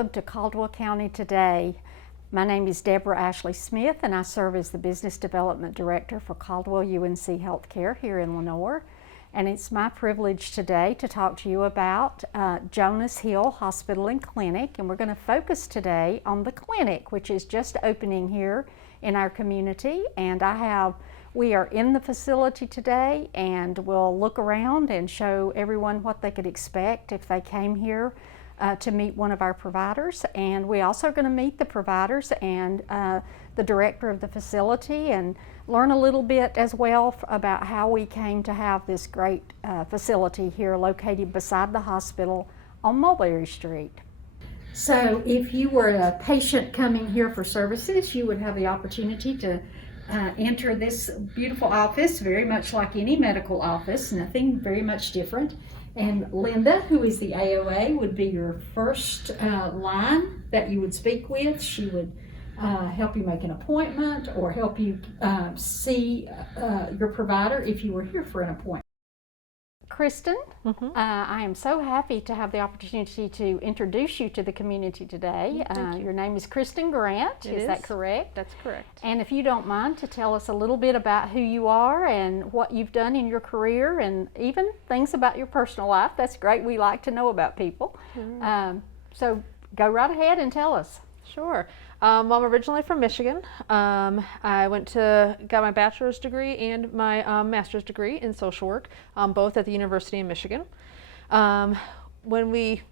welcome to Caldwell County Today. My name is Deborah Ashley Smith, and I serve as the Business Development Director for Caldwell UNC Healthcare here in Lenoir. And it's my privilege today to talk to you about Jonas Hill Hospital and Clinic. And we're going to focus today on the clinic, which is just opening here in our community. And we are in the facility today, and we'll look around and show everyone what they could expect if they came here to meet one of our providers. And we also are going to meet the providers and the director of the facility and learn a little bit as well about how we came to have this great facility here located beside the hospital on Mulberry Street. So if you were a patient coming here for services, you would have the opportunity to enter this beautiful office, very much like any medical office, nothing very much different. And Linda, who is the AOA, would be your first line that you would speak with. She would help you make an appointment or help you see your provider if you were here for an appointment. Kristen, I am so happy to have the opportunity to introduce you to the community today. Your name is Kristen Grant, is that correct? That's correct. And if you don't mind to tell us a little bit about who you are and what you've done in your career and even things about your personal life, that's great. We like to know about people. So go right ahead and tell us. Sure. Well, I'm originally from Michigan. I got my bachelor's degree and my master's degree in social work, both at the University of Michigan. When we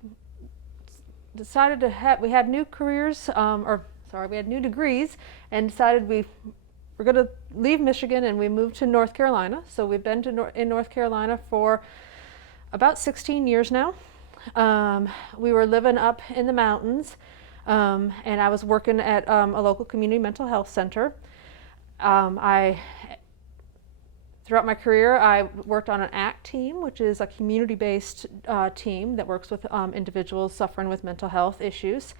decided we had new careers, we had new degrees, and decided we were going to leave Michigan, and we moved to North Carolina. So we've been in North Carolina for about 16 years now. We were living up in the mountains. And I was working at a local community mental health center. Throughout my career, I worked on an ACT team, which is a community-based team that works with individuals suffering with mental health issues.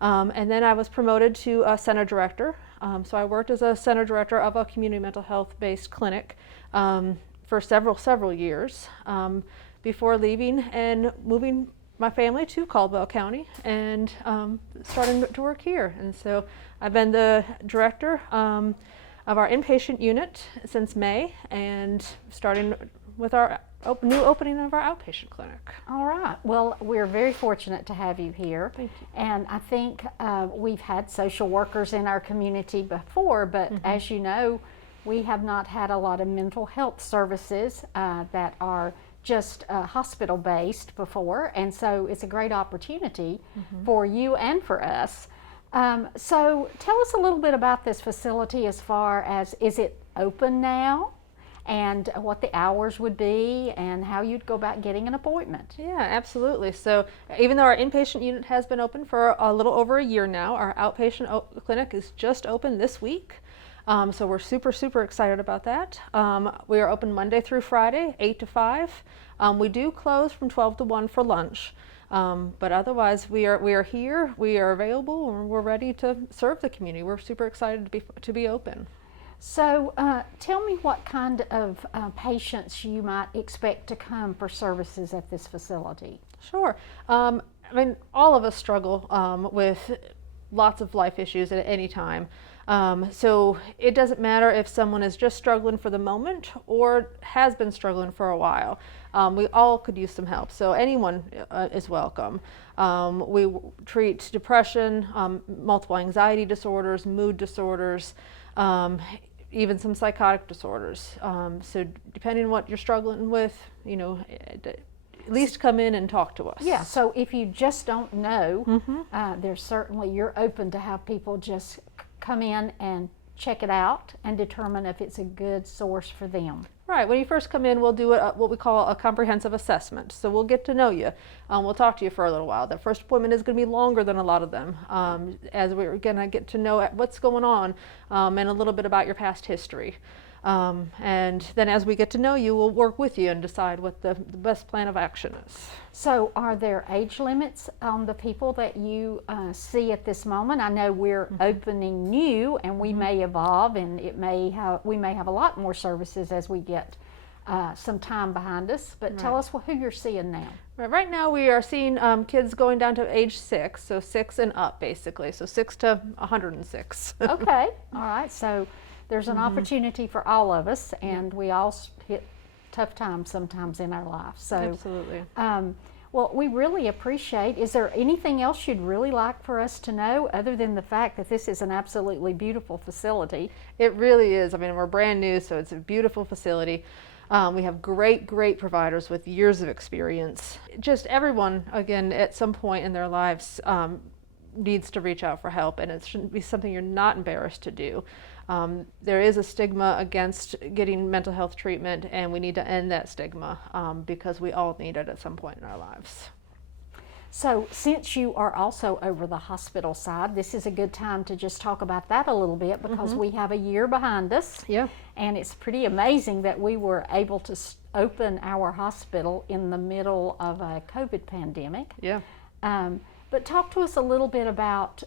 And then I was promoted to a center director. So I worked as a center director of a community mental health-based clinic for several years before leaving and moving my family to Caldwell County and starting to work here. And so I've been the director of our inpatient unit since May, and starting with our new opening of our outpatient clinic. All right. Well, we're very fortunate to have you here. Thank you. And I think we've had social workers in our community before, but as you know, we have not had a lot of mental health services that are just hospital-based before, and so it's a great opportunity for you and for us. So tell us a little bit about this facility as far as, is it open now, and what the hours would be, and how you'd go about getting an appointment? Yeah, absolutely. So even though our inpatient unit has been open for a little over a year now, our outpatient clinic is just open this week. So we're super excited about that. We are open Monday through Friday, 8 to 5. We do close from 12 to 1 for lunch. But otherwise, we are here, we are available, and we're ready to serve the community. We're super excited to be open. So tell me what kind of patients you might expect to come for services at this facility. Sure. I mean, all of us struggle with lots of life issues at any time. So it doesn't matter if someone is just struggling for the moment or has been struggling for a while. We all could use some help, so anyone is welcome. We treat depression, multiple anxiety disorders, mood disorders, even some psychotic disorders. So depending on what you're struggling with, at least come in and talk to us. Yeah, so if you just don't know, there's certainly, you're open to have people just come in and check it out and determine if it's a good source for them. Right, when you first come in, we'll do what we call a comprehensive assessment. So we'll get to know you. We'll talk to you for a little while. The first appointment is going to be longer than a lot of them, as we're going to get to know what's going on and a little bit about your past history. And then as we get to know you, we'll work with you and decide what the best plan of action is. So are there age limits on the people that you see at this moment? I know we're opening new, and we may evolve, and we may have a lot more services as we get some time behind us, but tell us who you're seeing now. Right now we are seeing kids going down to age 6, so 6 and up basically, so 6 to 106. Okay, all right, so there's an opportunity for all of us, and we all hit tough times sometimes in our lives. So, Absolutely. Well, we really appreciate. Is there anything else you'd really like for us to know other than the fact that this is an absolutely beautiful facility? It really is. I mean, we're brand new, so it's a beautiful facility. We have great providers with years of experience. Just everyone, again, at some point in their lives needs to reach out for help, and it shouldn't be something you're not embarrassed to do. There is a stigma against getting mental health treatment, and we need to end that stigma because we all need it at some point in our lives. So since you are also over the hospital side, this is a good time to just talk about that a little bit, because we have a year behind us. Yeah. And it's pretty amazing that we were able to open our hospital in the middle of a COVID pandemic. Yeah. But talk to us a little bit about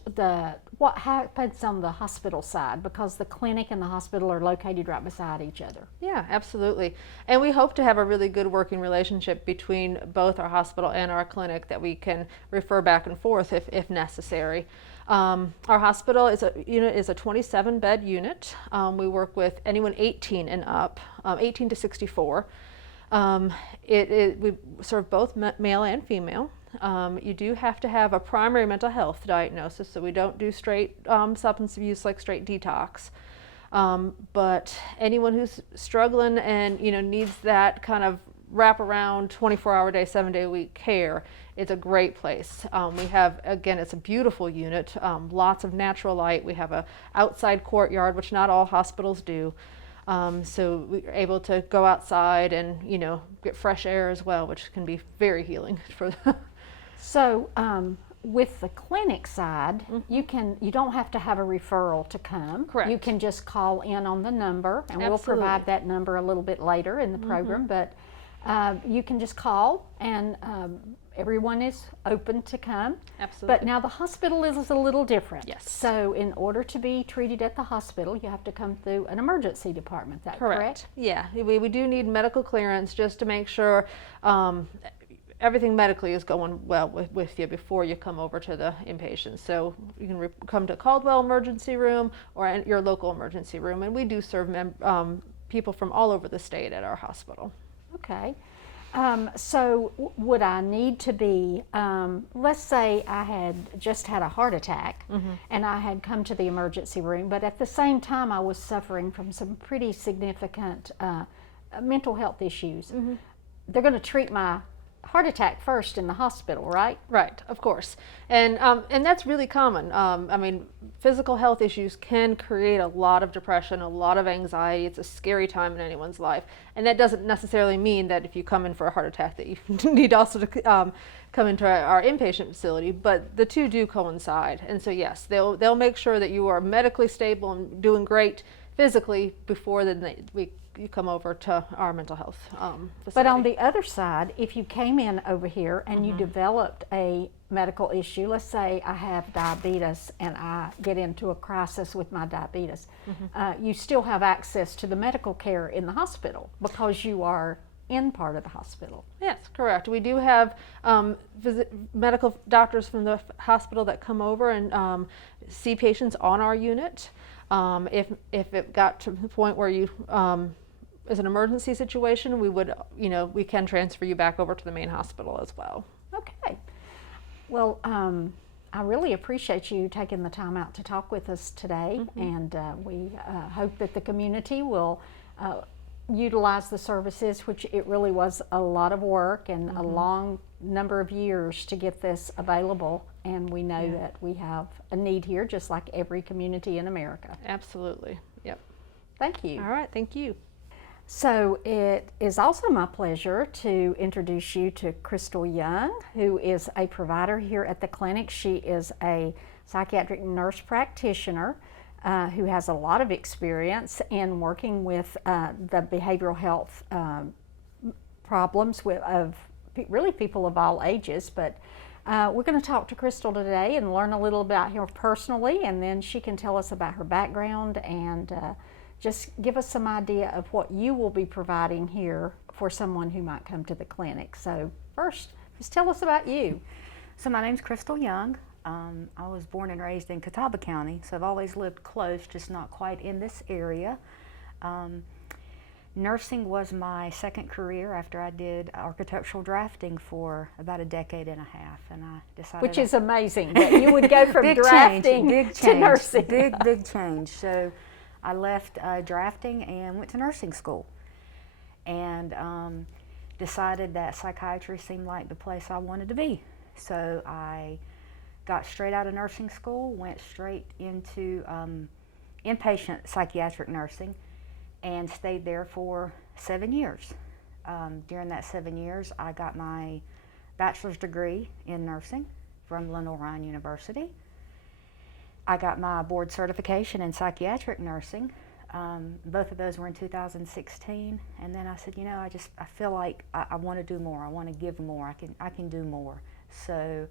what happens on the hospital side, because the clinic and the hospital are located right beside each other. Yeah, absolutely. And we hope to have a really good working relationship between both our hospital and our clinic that we can refer back and forth if necessary. Our hospital is a 27-bed unit. We work with anyone 18 and up, 18 to 64. We serve both male and female. You do have to have a primary mental health diagnosis, so we don't do straight substance abuse like straight detox. But anyone who's struggling and needs that kind of wraparound 24-hour day, 7-day-a-week care, it's a great place. We have, again, it's a beautiful unit, lots of natural light. We have a outside courtyard, which not all hospitals do. So we're able to go outside and get fresh air as well, which can be very healing for them. So with the clinic side, you don't have to have a referral to come. Correct. You can just call in on the number, and we'll Absolutely. provide that number a little bit later in the program. But you can just call, and everyone is open to come. Absolutely. But now the hospital is a little different. Yes. So in order to be treated at the hospital, you have to come through an emergency department. That correct? Yeah, we do need medical clearance just to make sure everything medically is going well with you before you come over to the inpatient. So you can come to Caldwell emergency room or your local emergency room, and we do serve people from all over the state at our hospital. Okay. So would I need to be, let's say I had just had a heart attack and I had come to the emergency room, but at the same time I was suffering from some pretty significant mental health issues. They're going to treat my heart attack first in the hospital, right? Right, of course. And that's really common. I mean, physical health issues can create a lot of depression, a lot of anxiety. It's a scary time in anyone's life. And that doesn't necessarily mean that if you come in for a heart attack that you need also to come into our inpatient facility, but the two do coincide. And so yes, they'll make sure that you are medically stable and doing great physically before you come over to our mental health facility. But on the other side, if you came in over here and you developed a medical issue, let's say I have diabetes and I get into a crisis with my diabetes, you still have access to the medical care in the hospital because you are in part of the hospital. Yes, correct. We do have medical doctors from the hospital that come over and see patients on our unit. If it got to the point where you is an emergency situation, we can transfer you back over to the main hospital as well. Okay. Well, I really appreciate you taking the time out to talk with us today, and we hope that the community will utilize the services, which it really was a lot of work and a long number of years to get this available, and we know that we have a need here just like every community in America. Absolutely. Yep. Thank you. All right, thank you. So it is also my pleasure to introduce you to Crystal Young, who is a provider here at the clinic. She is a psychiatric nurse practitioner who has a lot of experience in working with the behavioral health problems of really people of all ages. But we're going to talk to Crystal today and learn a little about her personally, and then she can tell us about her background and just give us some idea of what you will be providing here for someone who might come to the clinic. So first, Just tell us about you. So my name's Crystal Young. I was born and raised in Catawba County, so I've always lived close, just not quite in this area. Nursing was my second career after I did architectural drafting for about a decade and a half, and I decided... Which is amazing, that you would go from big drafting change, to nursing. Big change. So I left drafting and went to nursing school, and decided that psychiatry seemed like the place I wanted to be. So I got straight out of nursing school, went straight into inpatient psychiatric nursing, and stayed there for 7 years. During that 7 years, I got my bachelor's degree in nursing from Lenoir-Rhyne University. I got my board certification in psychiatric nursing. Both of those were in 2016, and then I said, you know, I feel like I want to do more. I want to give more. I can do more. So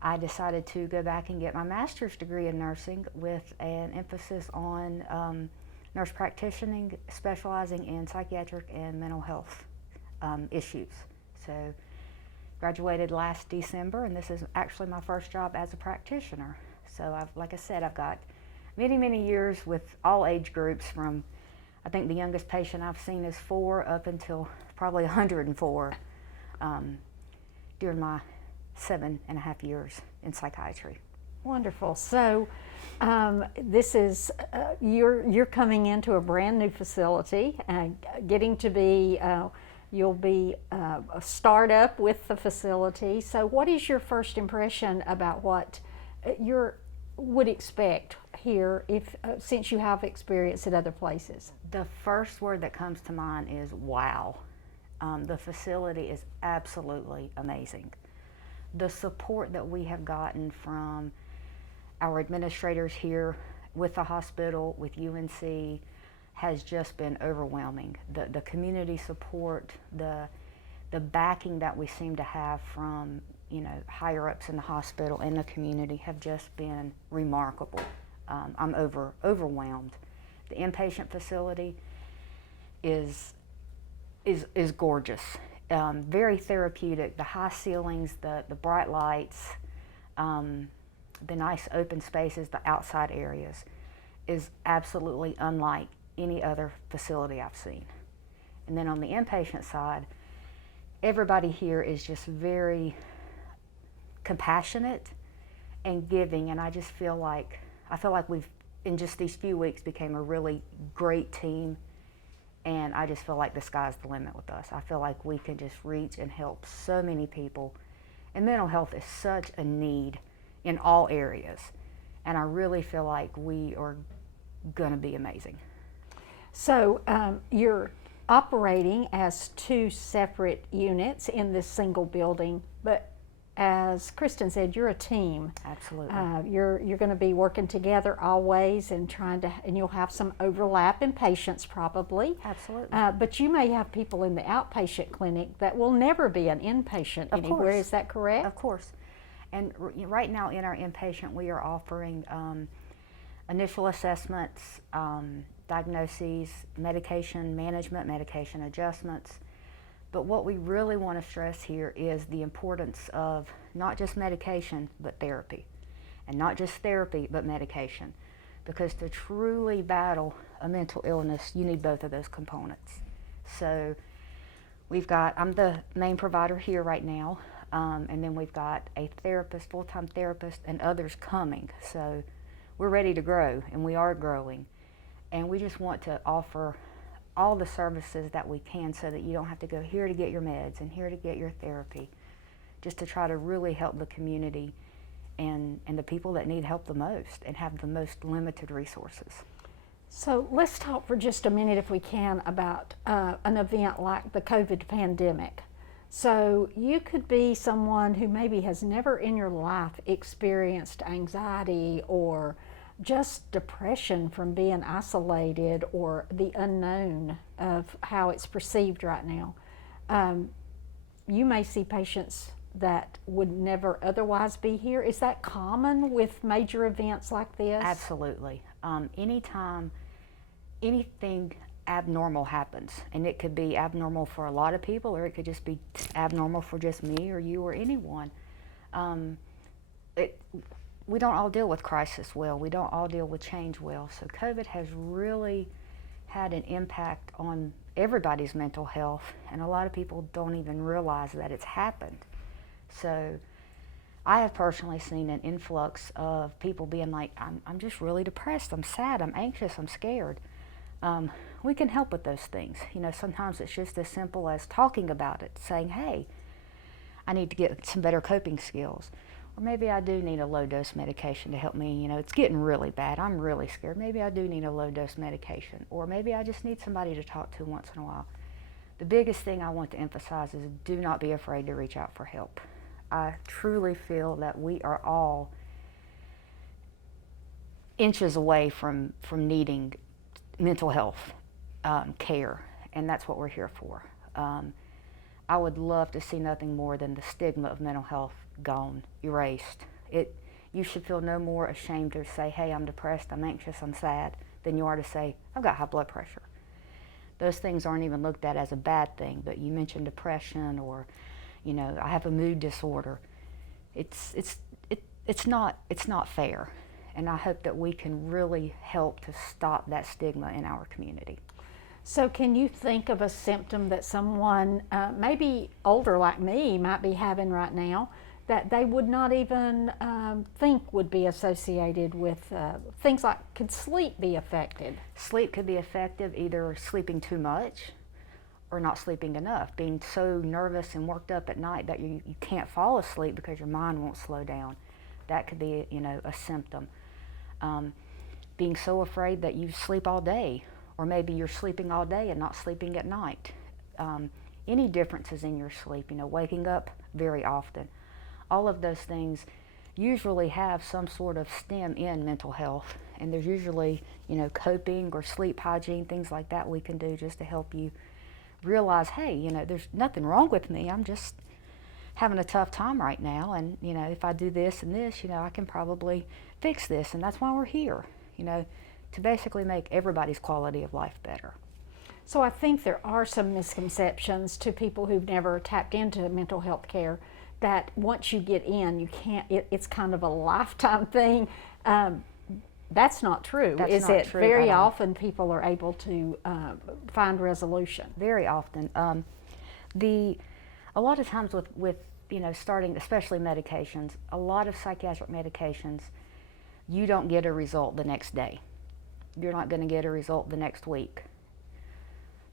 I decided to go back and get my master's degree in nursing with an emphasis on nurse practitioning, specializing in psychiatric and mental health issues. So graduated last December, and this is actually my first job as a practitioner. So like I said, I've got many years with all age groups, from I think the youngest patient I've seen is 4 up until probably 104 during my 7.5 years in psychiatry. Wonderful. So this is, you're coming into a brand new facility, getting to be, you'll be a startup with the facility. So what is your first impression about what you would expect here, if since you have experience at other places? The first word that comes to mind is wow. The facility is absolutely amazing. The support that we have gotten from our administrators here with the hospital, with UNC, has just been overwhelming. The community support, the backing that we seem to have from, you know, higher ups in the hospital and the community have just been remarkable. I'm overwhelmed. The inpatient facility is gorgeous, very therapeutic. The high ceilings, the bright lights, the nice open spaces, the outside areas, is absolutely unlike any other facility I've seen. And then on the inpatient side, everybody here is just very compassionate and giving, and I feel like we've, in just these few weeks, became a really great team, and I just feel like the sky's the limit with us. I feel like we can just reach and help so many people, and mental health is such a need in all areas, and I really feel like we are going to be amazing. So you're operating as 2 separate units in this single building, but as Kristen said, you're a team. Absolutely. You're going to be working together always, and and you'll have some overlap in patients probably. Absolutely. But you may have people in the outpatient clinic that will never be an inpatient anywhere. Is that correct? Of course. And right now in our inpatient, we are offering initial assessments, diagnoses, medication management, medication adjustments. But what we really want to stress here is the importance of not just medication, but therapy. And not just therapy, but medication. Because to truly battle a mental illness, you need both of those components. So I'm the main provider here right now, and then we've got a therapist, full-time therapist, and others coming. So we're ready to grow, and we are growing. And we just want to offer all the services that we can, so that you don't have to go here to get your meds and here to get your therapy, just to try to really help the community and the people that need help the most and have the most limited resources. So let's talk for just a minute, if we can, about an event like the COVID pandemic. So you could be someone who maybe has never in your life experienced anxiety or just depression from being isolated, or the unknown of how it's perceived right now. You may see patients that would never otherwise be here. Is that common with major events like this? Absolutely. Anytime anything abnormal happens. And it could be abnormal for a lot of people, or it could just be abnormal for just me or you or anyone. We don't all deal with crisis well. We don't all deal with change well. So COVID has really had an impact on everybody's mental health, and a lot of people don't even realize that it's happened. So I have personally seen an influx of people being like, I'm just really depressed, I'm sad, I'm anxious, I'm scared. We can help with those things. You know, sometimes it's just as simple as talking about it, saying, hey, I need to get some better coping skills. Or maybe I do need a low-dose medication to help me. You know, it's getting really bad. I'm really scared. Maybe I do need a low-dose medication. Or maybe I just need somebody to talk to once in a while. The biggest thing I want to emphasize is do not be afraid to reach out for help. I truly feel that we are all inches away from needing mental health care, and that's what we're here for. I would love to see nothing more than the stigma of mental health gone, erased. You should feel no more ashamed to say, hey, I'm depressed, I'm anxious, I'm sad, than you are to say, I've got high blood pressure. Those things aren't even looked at as a bad thing, but you mentioned depression, or, you know, I have a mood disorder. It's not fair, and I hope that we can really help to stop that stigma in our community. So can you think of a symptom that someone, maybe older like me, might be having right now, that they would not even think would be associated with things like, could sleep be affected? Sleep could be affected, either sleeping too much or not sleeping enough, being so nervous and worked up at night that you can't fall asleep because your mind won't slow down. That could be, you know, a symptom. Being so afraid that you sleep all day, or maybe you're sleeping all day and not sleeping at night. Any differences in your sleep, you know, waking up very often. All of those things usually have some sort of stem in mental health, and there's usually, you know, coping or sleep hygiene, things like that we can do just to help you realize, hey, you know, there's nothing wrong with me, I'm just having a tough time right now, and, you know, if I do this and this, you know, I can probably fix this, and that's why we're here, you know, to basically make everybody's quality of life better. So I think there are some misconceptions to people who've never tapped into mental health care, that once you get in, you can't, it's kind of a lifetime thing. That's not true, That's is not it? true Very at all. often people are able to find resolution. Very often. A lot of times with you know, starting, especially medications, a lot of psychiatric medications, you don't get a result the next day. You're not going to get a result the next week.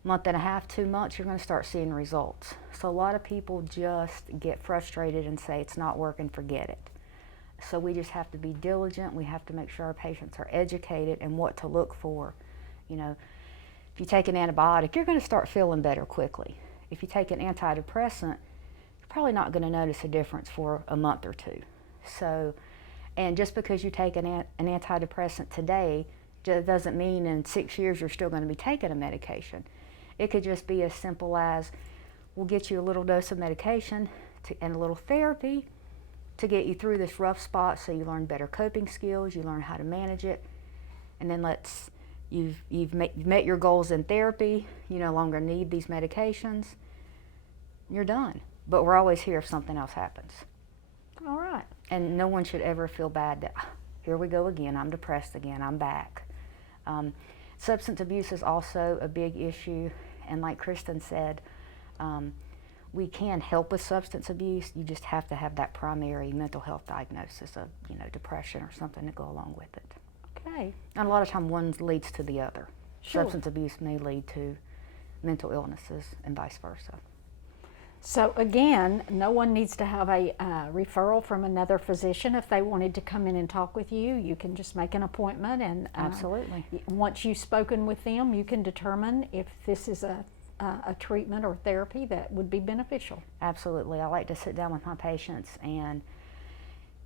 Month and a half, 2 months, you're going to start seeing results. So a lot of people just get frustrated and say it's not working, forget it. So we just have to be diligent. We have to make sure our patients are educated and what to look for. You know, if you take an antibiotic, you're going to start feeling better quickly. If you take an antidepressant, you're probably not going to notice a difference for a month or two. So, and just because you take an antidepressant today, doesn't mean in 6 years you're still going to be taking a medication. It could just be as simple as, we'll get you a little dose of medication and a little therapy to get you through this rough spot, so you learn better coping skills, you learn how to manage it, and then you've met your goals in therapy, you no longer need these medications, you're done. But we're always here if something else happens. All right. And no one should ever feel bad that, here we go again, I'm depressed again, I'm back. Substance abuse is also a big issue, and like Kristen said, we can help with substance abuse. You just have to have that primary mental health diagnosis of, you know, depression or something to go along with it. Okay. And a lot of time one leads to the other. Sure. Substance abuse may lead to mental illnesses and vice versa. So again, no one needs to have a referral from another physician. If they wanted to come in and talk with you, you can just make an appointment, and Absolutely. Once you've spoken with them, you can determine if this is a treatment or therapy that would be beneficial. Absolutely. I like to sit down with my patients and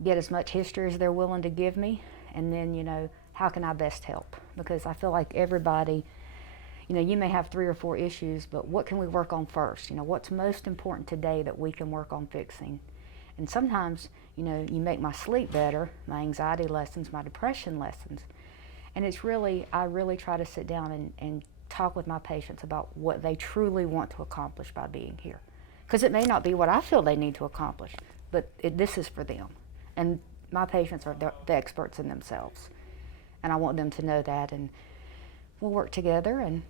get as much history as they're willing to give me, and then, you know, how can I best help? Because I feel like everybody, you know, you may have 3 or 4 issues, but what can we work on first? You know, what's most important today that we can work on fixing? And sometimes, you know, you make my sleep better, my anxiety lessens, my depression lessens. And it's really, I really try to sit down and talk with my patients about what they truly want to accomplish by being here. Because it may not be what I feel they need to accomplish, but this is for them. And my patients are the experts in themselves. And I want them to know that, and we'll work together and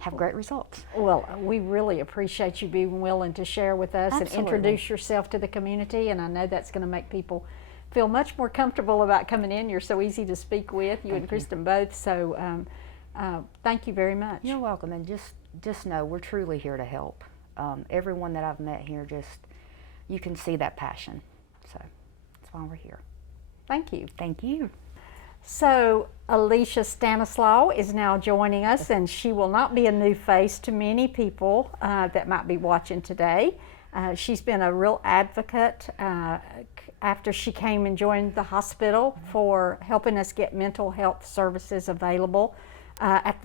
have great results. Well, we really appreciate you being willing to share with us Absolutely. and introduce yourself to the community, and I know that's going to make people feel much more comfortable about coming in. You're so easy to speak with, you and Kristen both, so thank you very much. You're welcome, and just know we're truly here to help. Everyone that I've met here, you can see that passion, so that's why we're here. Thank you. Thank you. So Alicia Stanislaw is now joining us, and she will not be a new face to many people that might be watching today. She's been a real advocate after she came and joined the hospital for helping us get mental health services available at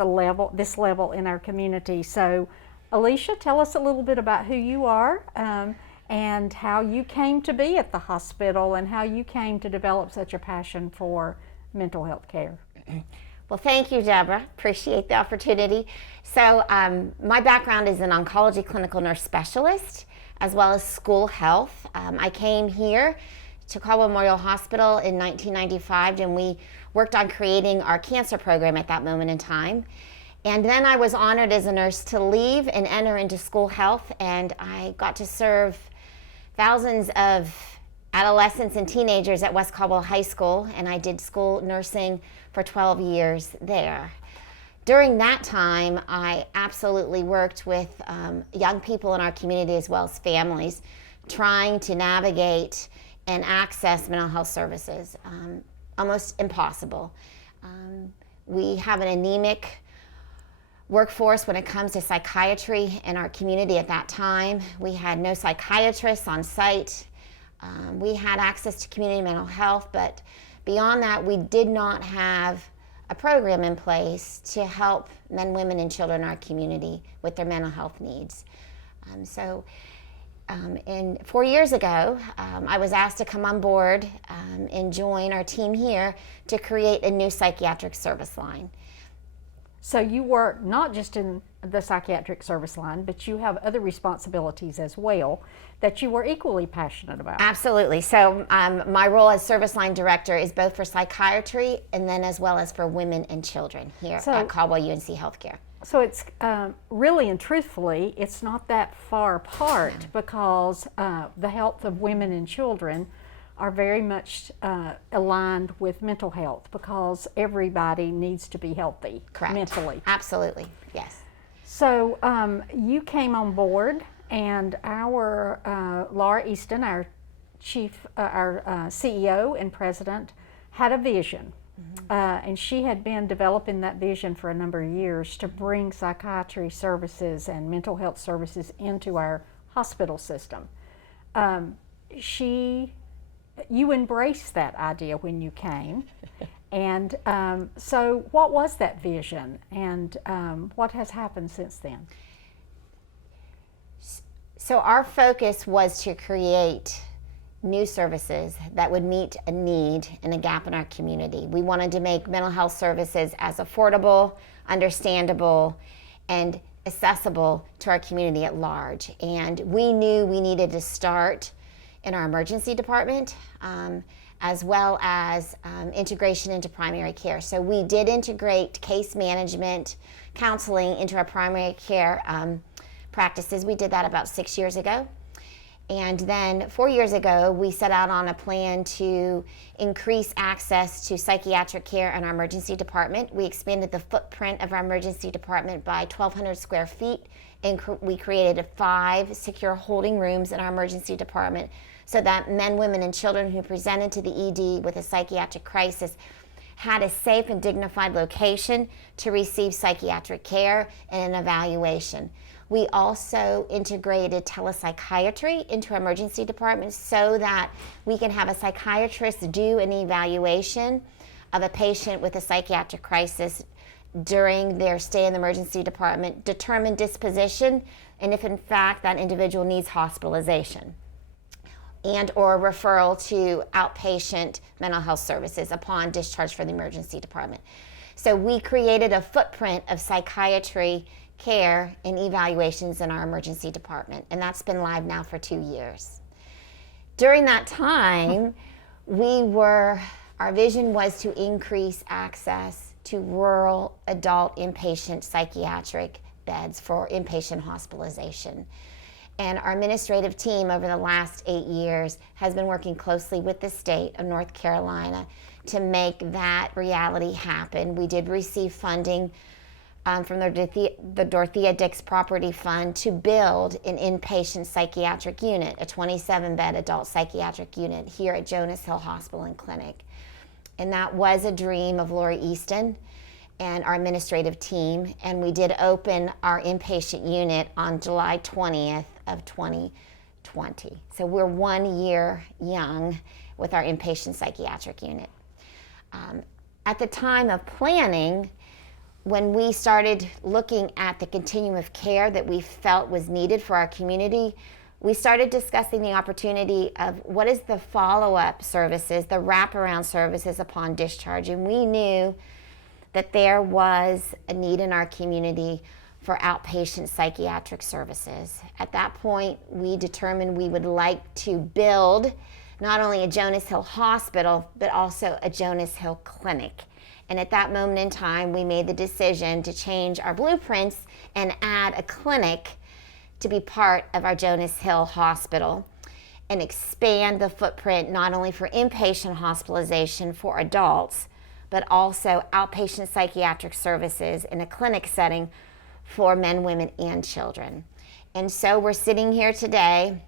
this level in our community. So Alicia, tell us a little bit about who you are and how you came to be at the hospital and how you came to develop such a passion for mental health care. Well, thank you, Deborah. Appreciate the opportunity. So my background is an oncology clinical nurse specialist as well as school health. I came here to Caldwell Memorial Hospital in 1995, and we worked on creating our cancer program at that moment in time. And then I was honored as a nurse to leave and enter into school health, and I got to serve thousands of adolescents and teenagers at West Caldwell High School, and I did school nursing for 12 years there. During that time, I absolutely worked with young people in our community as well as families, trying to navigate and access mental health services. Almost impossible. We have an anemic workforce when it comes to psychiatry in our community at that time. We had no psychiatrists on site. We had access to community mental health, but beyond that, we did not have a program in place to help men, women, and children in our community with their mental health needs. And 4 years ago, I was asked to come on board and join our team here to create a new psychiatric service line. So you work not just in the psychiatric service line, but you have other responsibilities as well that you were equally passionate about. Absolutely. So my role as service line director is both for psychiatry and then as well as for women and children here at Caldwell UNC Healthcare. So it's really and truthfully, it's not that far apart because the health of women and children are very much aligned with mental health because everybody needs to be healthy. Correct. Mentally. Absolutely, yes. So you came on board, and our Laura Easton, our CEO and president, had a vision. And she had been developing that vision for a number of years to bring psychiatry services and mental health services into our hospital system. You embraced that idea when you came. And so what was that vision, and what has happened since then? So our focus was to create new services that would meet a need and a gap in our community. We wanted to make mental health services as affordable, understandable, and accessible to our community at large. And we knew we needed to start in our emergency department, as well as integration into primary care. So we did integrate case management, counseling into our primary care practices. We did that about 6 years ago. And then 4 years ago, we set out on a plan to increase access to psychiatric care in our emergency department. We expanded the footprint of our emergency department by 1,200 square feet, and we created 5 secure holding rooms in our emergency department so that men, women, and children who presented to the ED with a psychiatric crisis had a safe and dignified location to receive psychiatric care and an evaluation. We also integrated telepsychiatry into our emergency department so that we can have a psychiatrist do an evaluation of a patient with a psychiatric crisis during their stay in the emergency department, determine disposition, and if in fact that individual needs hospitalization and or referral to outpatient mental health services upon discharge from the emergency department. So we created a footprint of psychiatry care and evaluations in our emergency department, and that's been live now for 2 years. During that time, our vision was to increase access to rural adult inpatient psychiatric beds for inpatient hospitalization. And our administrative team over the last 8 years has been working closely with the state of North Carolina to make that reality happen. We did receive funding from the Dorothea Dix Property Fund to build an inpatient psychiatric unit, a 27-bed adult psychiatric unit here at Jonas Hill Hospital and Clinic. And that was a dream of Lori Easton and our administrative team, and we did open our inpatient unit on July 20th of 2020. So we're 1 year young with our inpatient psychiatric unit. At the time of planning, when we started looking at the continuum of care that we felt was needed for our community, we started discussing the opportunity of what is the follow-up services, the wraparound services upon discharge. And we knew that there was a need in our community for outpatient psychiatric services. At that point, we determined we would like to build not only a Jonas Hill Hospital, but also a Jonas Hill Clinic. And at that moment in time, we made the decision to change our blueprints and add a clinic to be part of our Jonas Hill Hospital and expand the footprint not only for inpatient hospitalization for adults, but also outpatient psychiatric services in a clinic setting for men, women, and children. And so we're sitting here today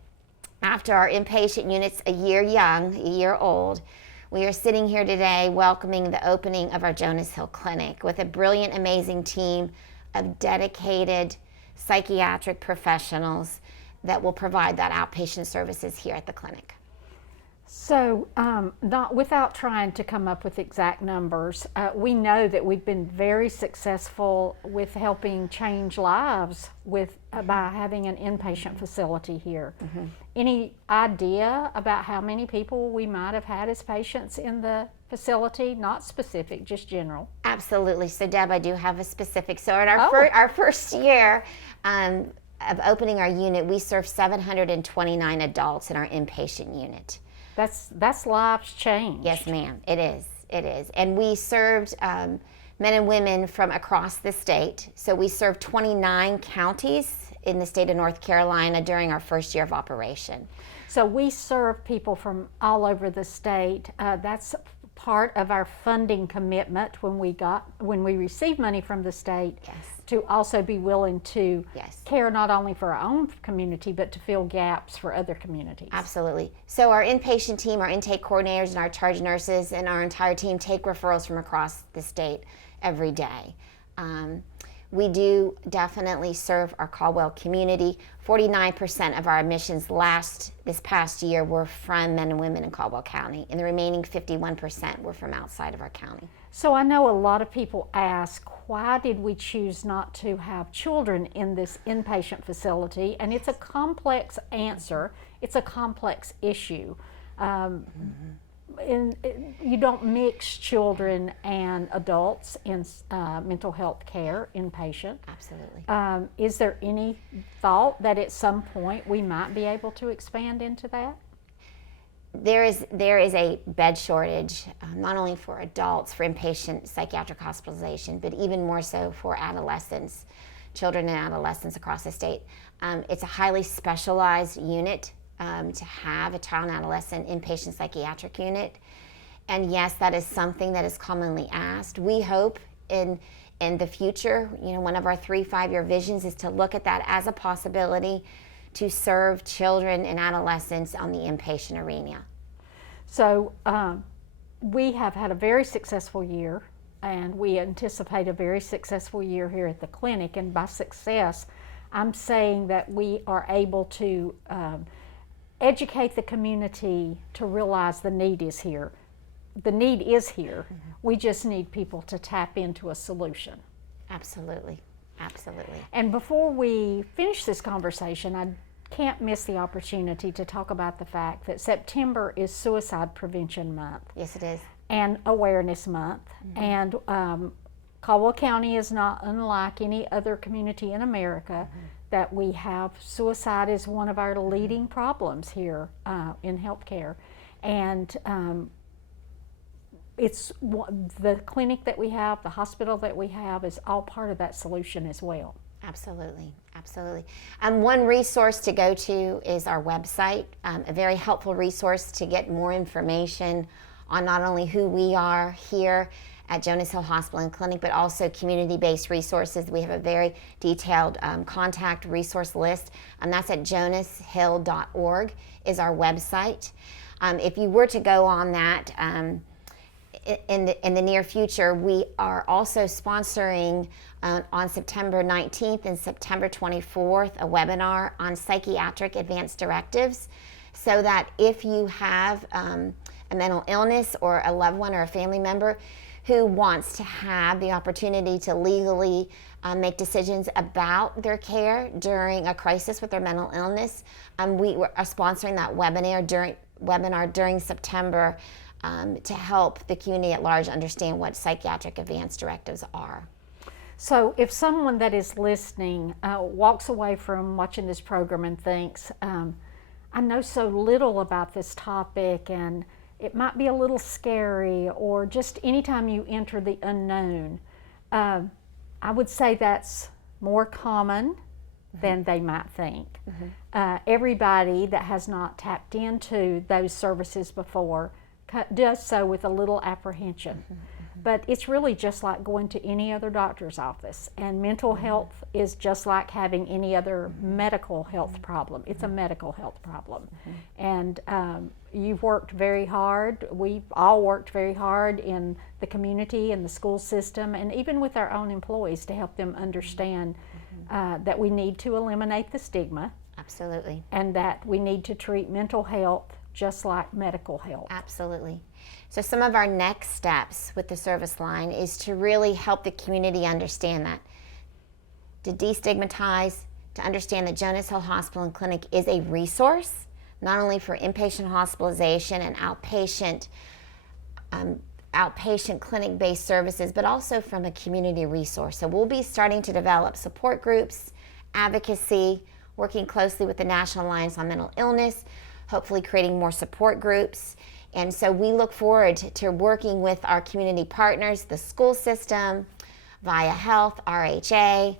after our inpatient unit's a year old. We are sitting here today welcoming the opening of our Jonas Hill Clinic with a brilliant, amazing team of dedicated psychiatric professionals that will provide that outpatient services here at the clinic. So, not without trying to come up with exact numbers, we know that we've been very successful with helping change lives by having an inpatient facility here. Mm-hmm. Any idea about how many people we might have had as patients in the facility? Not specific, just general. Absolutely. So, Deb, I do have a specific. So, at our first year of opening our unit, we served 729 adults in our inpatient unit. That's lives changed. Yes, ma'am. It is. And we served men and women from across the state. So we served 29 counties in the state of North Carolina during our first year of operation. So we serve people from all over the state. That's part of our funding commitment when we received money from the state. Yes. To also be willing to yes. care not only for our own community, but to fill gaps for other communities. Absolutely. So our inpatient team, our intake coordinators, and our charge nurses, and our entire team take referrals from across the state every day. We do definitely serve our Caldwell community. 49% of our admissions this past year were from men and women in Caldwell County, and the remaining 51% were from outside of our county. So I know a lot of people ask, why did we choose not to have children in this inpatient facility? And it's a complex answer. It's a complex issue. You don't mix children and adults in mental health care inpatient. Absolutely. Is there any thought that at some point we might be able to expand into that? There is a bed shortage, not only for adults for inpatient psychiatric hospitalization, but even more so for adolescents, children and adolescents across the state. It's a highly specialized unit to have a child and adolescent inpatient psychiatric unit. And yes, that is something that is commonly asked. We hope in the future, one of our 3-5-year visions is to look at that as a possibility to serve children and adolescents on the inpatient arena. So we have had a very successful year, and we anticipate a very successful year here at the clinic. And by success, I'm saying that we are able to educate the community to realize the need is here. The need is here. Mm-hmm. We just need people to tap into a solution. Absolutely. Absolutely. And before we finish this conversation, I can't miss the opportunity to talk about the fact that September is Suicide Prevention Month. Yes, it is. And Awareness Month. Mm-hmm. And Caldwell County is not unlike any other community in America, that we have suicide is one of our leading problems here in healthcare. And it's the clinic that we have, the hospital that we have is all part of that solution as well. Absolutely, absolutely. One resource to go to is our website, a very helpful resource to get more information on not only who we are here at Jonas Hill Hospital and Clinic, but also community-based resources. We have a very detailed contact resource list, and that's at jonashill.org is our website. If you were to go on that, in the near future, we are also sponsoring on September 19th and September 24th a webinar on psychiatric advanced directives, so that if you have a mental illness or a loved one or a family member who wants to have the opportunity to legally make decisions about their care during a crisis with their mental illness, we are sponsoring that webinar during September to help the community at large understand what psychiatric advanced directives are. So if someone that is listening walks away from watching this program and thinks, I know so little about this topic and it might be a little scary, or just anytime you enter the unknown, I would say that's more common than they might think. Everybody that has not tapped into those services before does so with a little apprehension. But it's really just like going to any other doctor's office, and mental health is just like having any other medical health problem. It's a medical health problem. And you've worked very hard. We've all worked very hard in the community and the school system, and even with our own employees, to help them understand that we need to eliminate the stigma. Absolutely. And that we need to treat mental health just like medical health. Absolutely. So some of our next steps with the service line is to really help the community understand that, to destigmatize, to understand that Jonas Hill Hospital and Clinic is a resource, not only for inpatient hospitalization and outpatient clinic-based services, but also from a community resource. So we'll be starting to develop support groups, advocacy, working closely with the National Alliance on Mental Illness, hopefully creating more support groups. And so we look forward to working with our community partners, the school system, Via Health, RHA,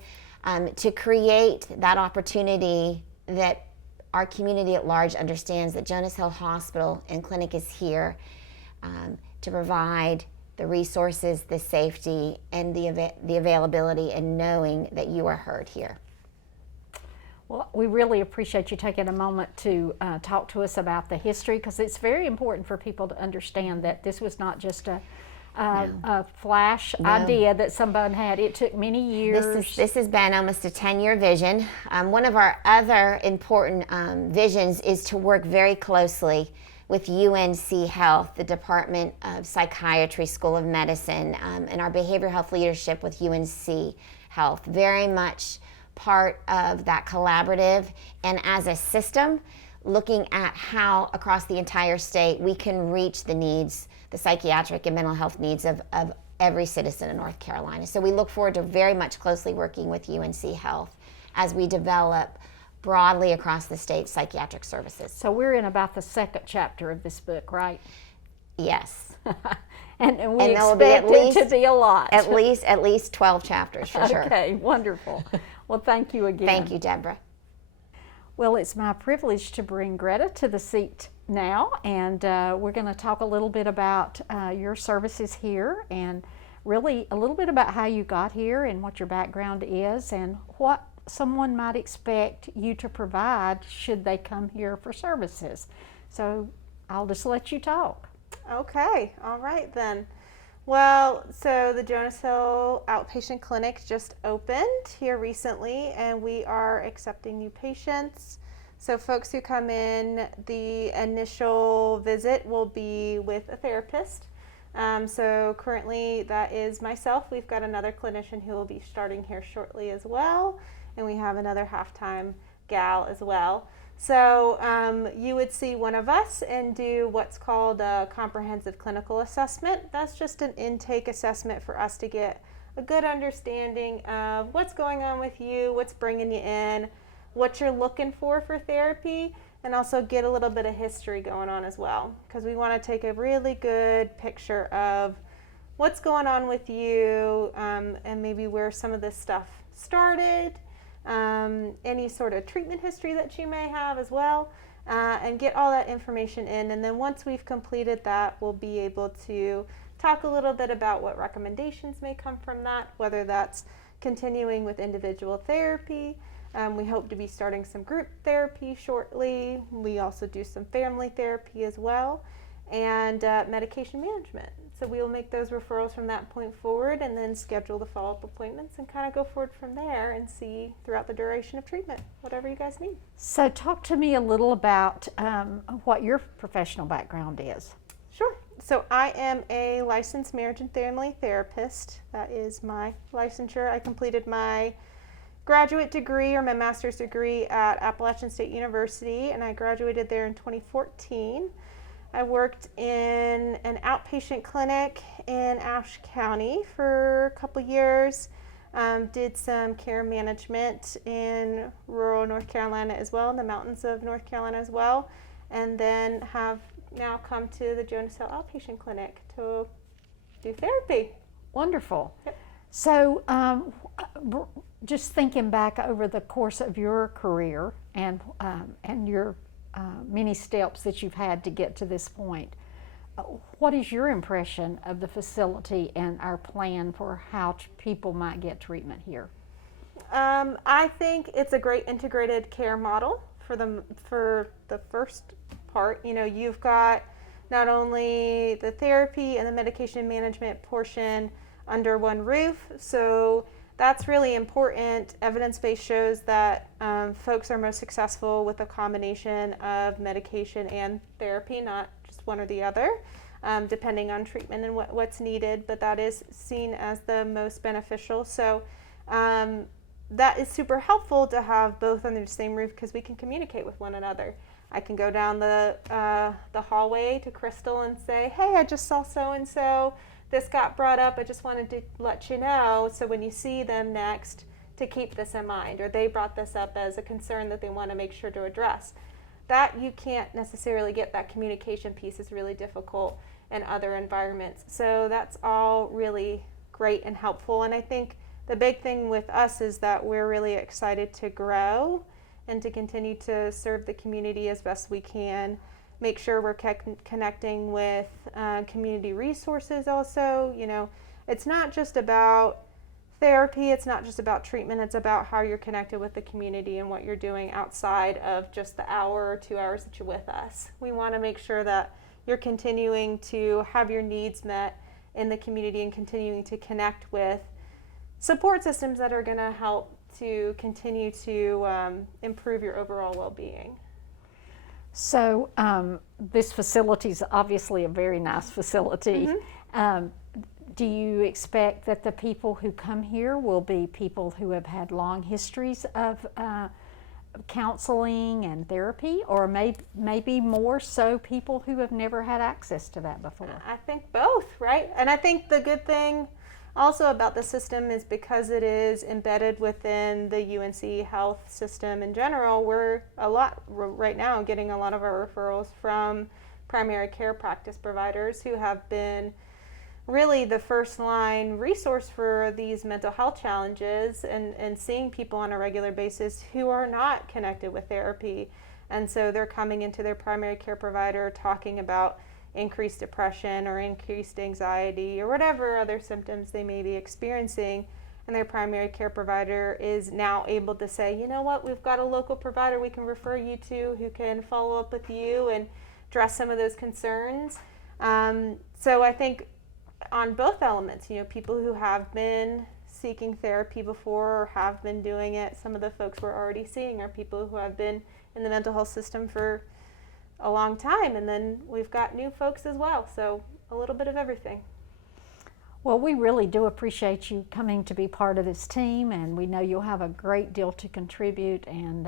to create that opportunity that our community at large understands that Jonas Hill Hospital and Clinic is here to provide the resources, the safety, and the availability, and knowing that you are heard here. Well, we really appreciate you taking a moment to talk to us about the history, because it's very important for people to understand that this was not just a flash idea that someone had. It took many years. This has been almost a 10-year vision. One of our other important visions is to work very closely with UNC Health, the Department of Psychiatry, School of Medicine, and our behavioral health leadership with UNC Health. Very much part of that collaborative, and as a system, looking at how across the entire state we can reach the needs, the psychiatric and mental health needs of every citizen in North Carolina. So we look forward to very much closely working with UNC Health as we develop broadly across the state psychiatric services. So we're in about the second chapter of this book, right? Yes. and we expect it to be a lot. At least 12 chapters for sure. Okay, wonderful. Well, thank you again. Thank you, Deborah. Well, it's my privilege to bring Greta to the seat now, and we're going to talk a little bit about your services here, and really a little bit about how you got here and what your background is, and what someone might expect you to provide should they come here for services. So I'll just let you talk. Okay, all right then. Well, so the Jonas Hill Outpatient Clinic just opened here recently, and we are accepting new patients. So folks who come in, the initial visit will be with a therapist. So currently that is myself. We've got another clinician who will be starting here shortly as well, and we have another half-time gal as well. So you would see one of us and do what's called a comprehensive clinical assessment. That's just an intake assessment for us to get a good understanding of what's going on with you, what's bringing you in, what you're looking for therapy, and also get a little bit of history going on as well, because we want to take a really good picture of what's going on with you, and maybe where some of this stuff started, any sort of treatment history that you may have as well, and get all that information in. And then once we've completed that, we'll be able to talk a little bit about what recommendations may come from that, whether that's continuing with individual therapy. We hope to be starting some group therapy shortly. We also do some family therapy as well, and medication management. So we'll make those referrals from that point forward, and then schedule the follow-up appointments and kind of go forward from there and see throughout the duration of treatment, whatever you guys need. So talk to me a little about what your professional background is. Sure. So I am a licensed marriage and family therapist. That is my licensure. I completed my graduate degree, or my master's degree, at Appalachian State University, and I graduated there in 2014. I worked in an outpatient clinic in Ashe County for a couple years, did some care management in rural North Carolina as well, in the mountains of North Carolina as well, and then have now come to the Jonas Hill Outpatient Clinic to do therapy. Wonderful. Yep. So just thinking back over the course of your career and your many steps that you've had to get to this point, what is your impression of the facility and our plan for how people might get treatment here? I think it's a great integrated care model for the first part. You know, you've got not only the therapy and the medication management portion under one roof, so that's really important. Evidence-based shows that folks are most successful with a combination of medication and therapy, not just one or the other, depending on treatment and what's needed, but that is seen as the most beneficial. So that is super helpful to have both under the same roof, because we can communicate with one another. I can go down the hallway to Crystal and say, hey, I just saw so-and-so. This got brought up. I just wanted to let you know, so when you see them next, to keep this in mind. Or they brought this up as a concern that they want to make sure to address. That you can't necessarily get. That communication piece is really difficult in other environments. So that's all really great and helpful. And I think the big thing with us is that we're really excited to grow and to continue to serve the community as best we can. Make sure we're connecting with community resources also. You know, it's not just about therapy, it's not just about treatment, it's about how you're connected with the community and what you're doing outside of just the hour or 2 hours that you're with us. We want to make sure that you're continuing to have your needs met in the community and continuing to connect with support systems that are going to help to continue to improve your overall well-being. So this facility is obviously a very nice facility. Mm-hmm. Do you expect that the people who come here will be people who have had long histories of counseling and therapy, or maybe more so people who have never had access to that before? I think both, right? And I think the good thing also about the system is because it is embedded within the UNC health system in general, we're right now getting a lot of our referrals from primary care practice providers who have been really the first line resource for these mental health challenges, and seeing people on a regular basis who are not connected with therapy. And so they're coming into their primary care provider talking about increased depression or increased anxiety or whatever other symptoms they may be experiencing, and their primary care provider is now able to say, you know what, we've got a local provider we can refer you to who can follow up with you and address some of those concerns. So I think on both elements, you know, people who have been seeking therapy before or have been doing it, some of the folks we're already seeing are people who have been in the mental health system for a long time, and then we've got new folks as well, so a little bit of everything. Well, we really do appreciate you coming to be part of this team, and we know you'll have a great deal to contribute, and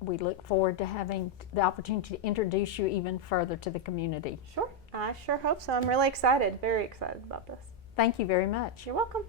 we look forward to having the opportunity to introduce you even further to the community. Sure, I sure hope so. I'm really excited, very excited about this. Thank you very much. You're welcome.